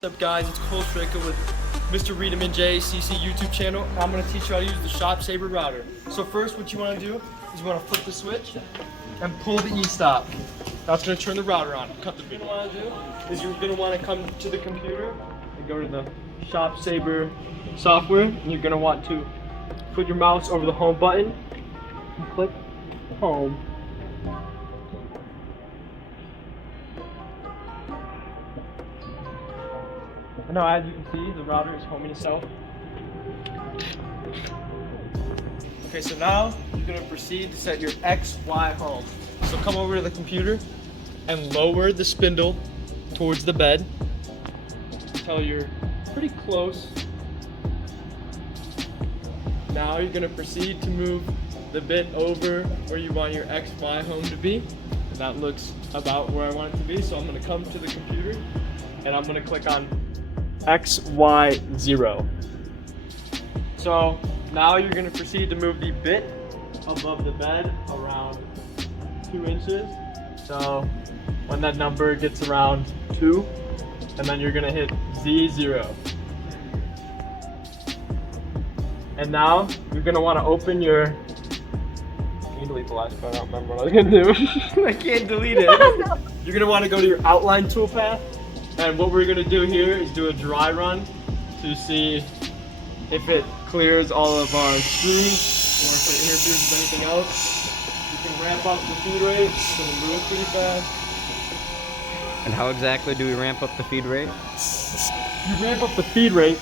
What's up guys, it's Cole Stricker with Mr. Readman Z-axis YouTube channel. I'm going to teach you how to use the ShopSabre router. So first what you want to do is you want to flip the switch and pull the E-stop. That's going to turn the router on. Cut the video. What you want to do is you're going to want to come to the computer and go to the ShopSabre software, and you're going to want to put your mouse over the home button and click home. Now, as you can see, the router is homing itself. Okay, so now you're going to proceed to set your XY home. So come over to the computer and lower the spindle towards the bed until you're pretty close. Now you're going to proceed to move the bit over where you want your XY home to be. And that looks about where I want it to be. So I'm going to come to the computer and I'm going to click on XY0. So now you're going to proceed to move the bit above the bed around 2 inches. So when that number gets around 2, and then you're going to hit Z0. And now you're going to want to open your... Can you delete the last part? I don't remember what I was going to do. I can't delete it. You're going to want to go to your outline toolpath. And what we're going to do here is do a dry run to see if it clears all of our screws or if it interferes with anything else. You can ramp up the feed rate, it's going to move pretty fast. And how exactly do we ramp up the feed rate? You ramp up the feed rate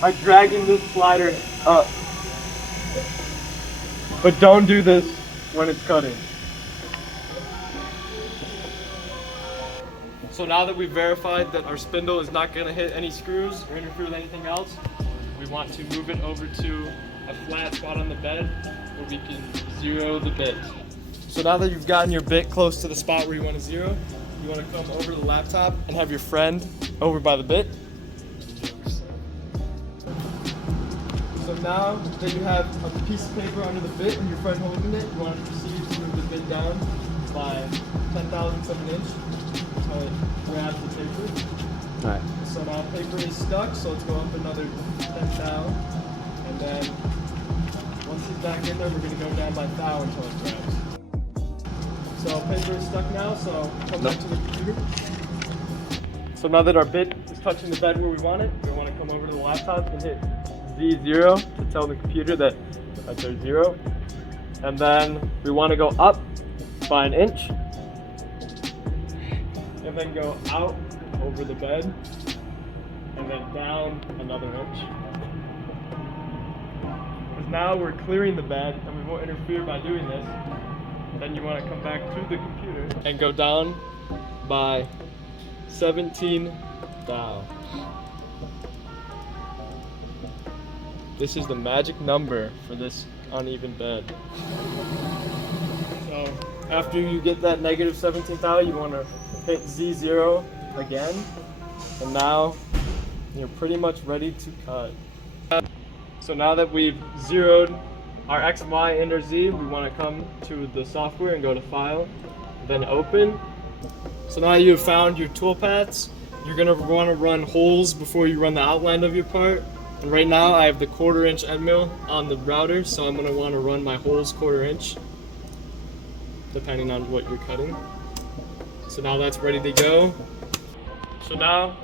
by dragging this slider up. But don't do this when it's cutting. So now that we've verified that our spindle is not going to hit any screws or interfere with anything else, we want to move it over to a flat spot on the bed where we can zero the bit. So now that you've gotten your bit close to the spot where you want to zero, you want to come over to the laptop and have your friend over by the bit. So now that you have a piece of paper under the bit and your friend holding it, you want to proceed to move the bit down by 0.010 of an inch. Until it grabs the paper. Alright. So now paper is stuck, so let's go up another 10 down. And then once it's back in there, we're going to go down by 1,000 until it grabs. So paper is stuck now, so come back to the computer. So now that our bit is touching the bed where we want it, we want to come over to the laptop and hit Z0 to tell the computer that that's our 0. And then we want to go up by 1 inch. And then go out over the bed, and then down another inch. Because now we're clearing the bed, and we won't interfere by doing this. Then you want to come back to the computer and go down by 17 thou. This is the magic number for this uneven bed. So after you get that negative 17 thou, you want to hit Z0 again, and now you're pretty much ready to cut. So now that we've zeroed our X, Y, and our Z, we want to come to the software and go to File, then Open. So now you've found your toolpaths. You're going to want to run holes before you run the outline of your part. And right now I have the 1/4 inch end mill on the router, so I'm going to want to run my holes 1/4 inch, depending on what you're cutting. So now that's ready to go. So now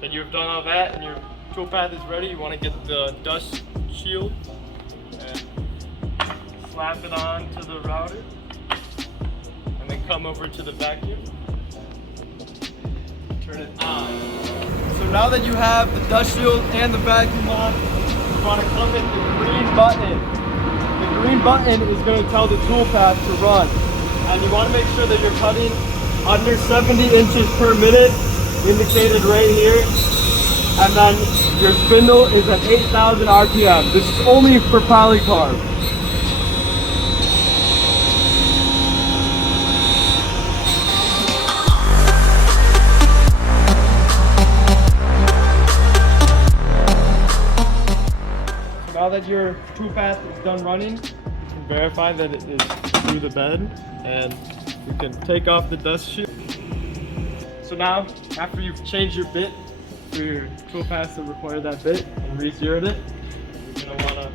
that you've done all that and your toolpath is ready, you want to get the dust shield and slap it on to the router, and then come over to the vacuum, turn it on. So now that you have the dust shield and the vacuum on, you want to come hit the green button. The green button is going to tell the toolpath to run, and you want to make sure that you're cutting under 70 inches per minute, indicated right here, and then your spindle is at 8,000 RPM. This is only for polycarb. So now that your toolpath is done running, you can verify that it is through the bed, and you can take off the dust shield. So now, after you've changed your bit for your Toolpath to require that bit and re-zeroed it. You're gonna wanna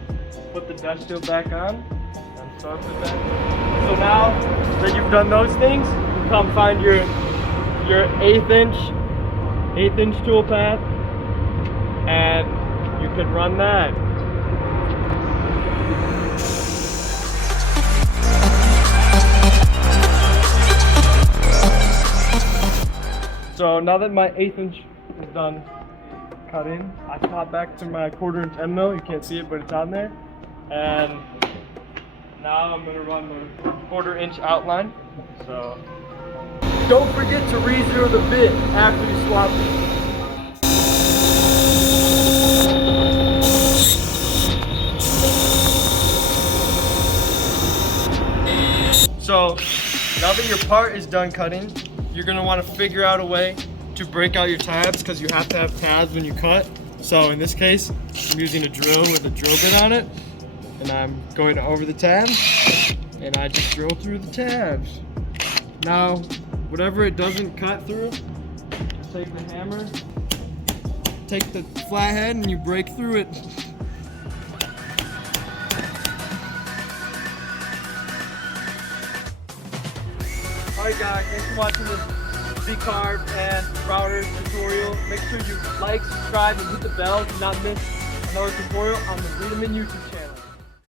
put the dash shield back on and start it back. So now that you've done those things, you come find your eighth inch Toolpath, and you can run that. So now that my 1/8 inch is done cutting, I pop back to my 1/4 inch end mill. You can't see it, but it's on there. And now I'm gonna run the 1/4 inch outline. So don't forget to re-zero the bit after you swap it. So now that your part is done cutting, you're gonna want to figure out a way to break out your tabs, because you have to have tabs when you cut. So in this case, I'm using a drill with a drill bit on it, and I'm going over the tabs, and I just drill through the tabs. Now, whatever it doesn't cut through, just take the hammer, take the flathead, and you break through it. Alright guys, thanks for watching this Z-carve and router tutorial. Make sure you like, subscribe, and hit the bell to not miss another tutorial on the Vitamin YouTube channel.